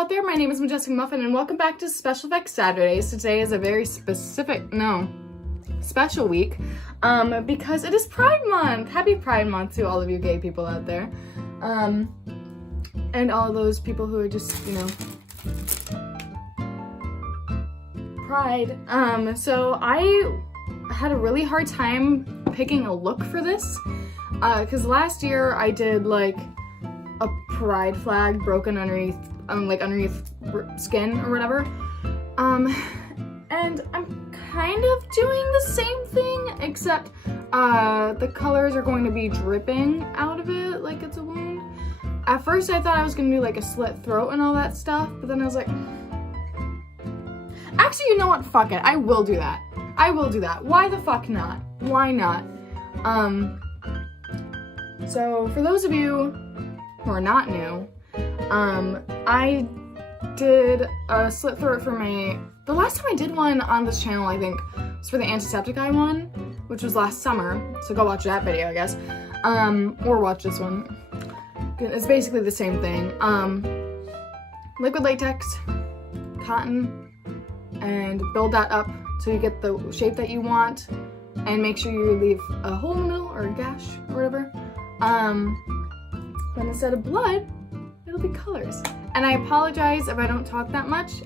out there, my name is Majestic Muffin and welcome back to Special Effects Saturdays. Today is a very special week because it is Pride Month. Happy Pride Month to all of you gay people out there. And all those people who are just, you know, Pride. So I had a really hard time picking a look for this because last year I did like a pride flag broken underneath skin or whatever. And I'm kind of doing the same thing, except the colors are going to be dripping out of it like it's a wound. At first I thought I was gonna do like a slit throat and all that stuff, but then I was like, actually, you know what? Fuck it. I will do that. I will do that. Why the fuck not? Why not? So for those of you who are not new, I did a slit throat for the last time I did one on this channel, I think, was for the antiseptic eye one, which was last summer. So go watch that video, I guess. Or watch this one. It's basically the same thing. Liquid latex, cotton, and build that up so you get the shape that you want, and make sure you leave a hole in the middle or a gash or whatever. Then instead of blood, it'll be colors. And I apologize if I don't talk that much.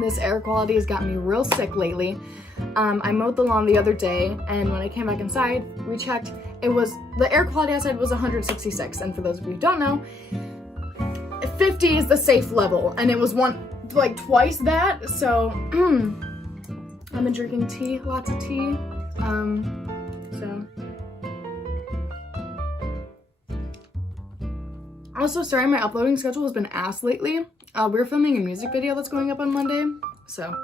This air quality has gotten me real sick lately. I mowed the lawn the other day, and when I came back inside, we checked. The air quality outside was 166, and for those of you who don't know, 50 is the safe level, and it was twice that, so I've been drinking tea, lots of tea, so. Also, sorry, my uploading schedule has been ass lately. We're filming a music video that's going up on Monday, so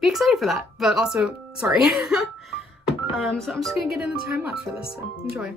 be excited for that, but also, sorry. So I'm just gonna get in the time lapse for this, so enjoy.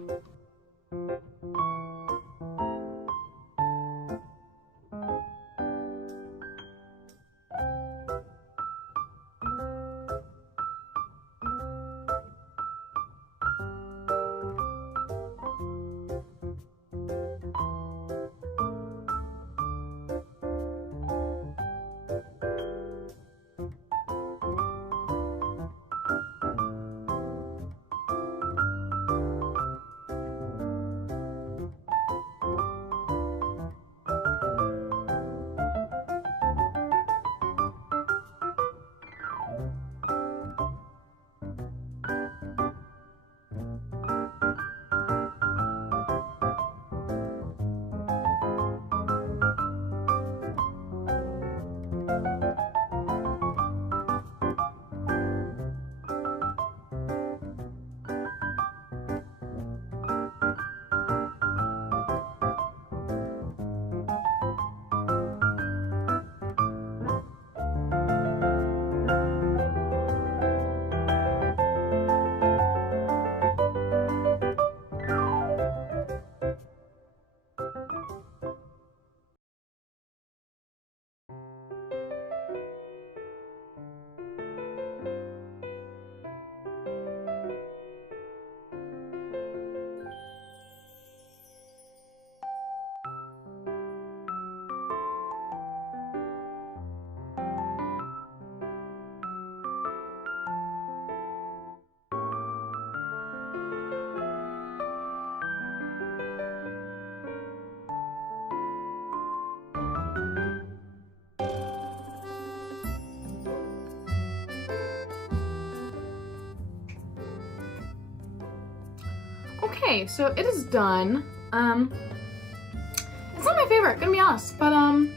Okay, so it is done. It's not my favorite, gonna be honest, but I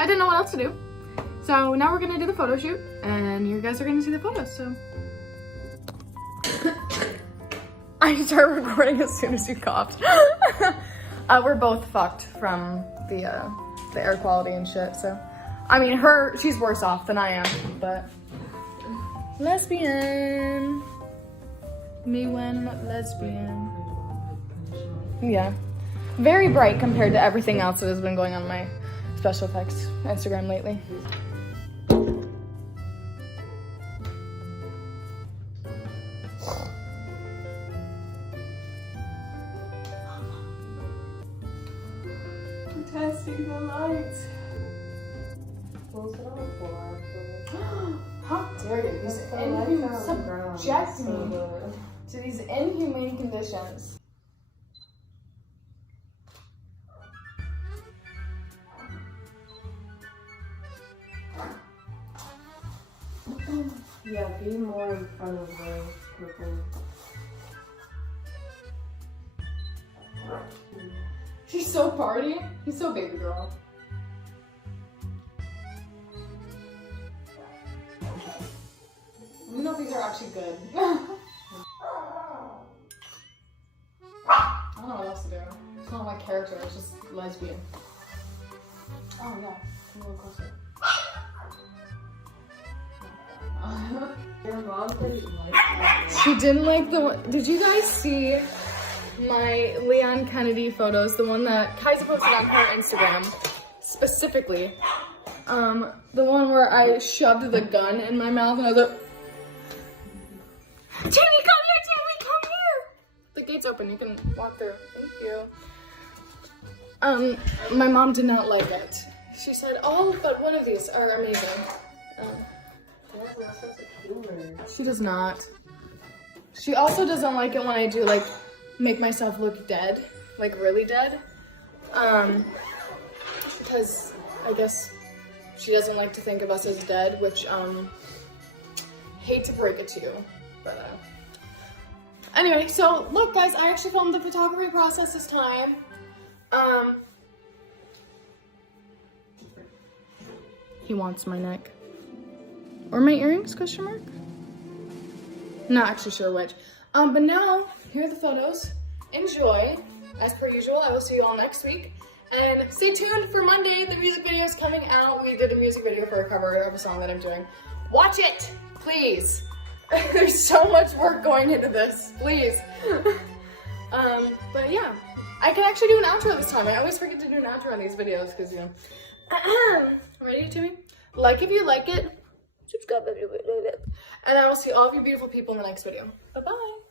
didn't know what else to do. So now we're gonna do the photo shoot, and you guys are gonna see the photos, so. I started recording as soon as you coughed. We're both fucked from the air quality and shit, so. I mean, she's worse off than I am, but. Lesbian. Me when lesbian. Yeah. Very bright compared to everything else that has been going on my Special Effects Instagram lately. Tess. see the light. Close it off for actually. How dare you? These inhumane subject me to these inhumane conditions. Yeah, be more in front of the purple. She's so party. He's so baby girl. Let me know if these are actually good. I don't know what else to do. It's not my character, it's just lesbian. Oh yeah, come a little closer. Your mom didn't like that. She didn't like the one. Did you guys see my Leon Kennedy photos? The one that Kaisa posted on her Instagram specifically. The one where I shoved the gun in my mouth and I was like, Jamie, come here, Jamie, come here. The gate's open, you can walk through. Thank you. My mom did not like it. She said, oh, but one of these are amazing. She does not. She also doesn't like it when I do like make myself look dead, like really dead. Because I guess she doesn't like to think of us as dead, which hate to break it to you, but anyway, so look guys, I actually filmed the photography process this time. He wants my neck. Or my earrings, question mark? Not actually sure which. But now, here are the photos. Enjoy. As per usual, I will see you all next week. And stay tuned for Monday, the music video is coming out. We did a music video for a cover of a song that I'm doing. Watch it, please. There's so much work going into this, please. But yeah, I can actually do an outro this time. I always forget to do an outro on these videos because, you know. Ready, Timmy? Like if you like it. Subscribe if you like it. And I will see all of you beautiful people in the next video. Bye-bye.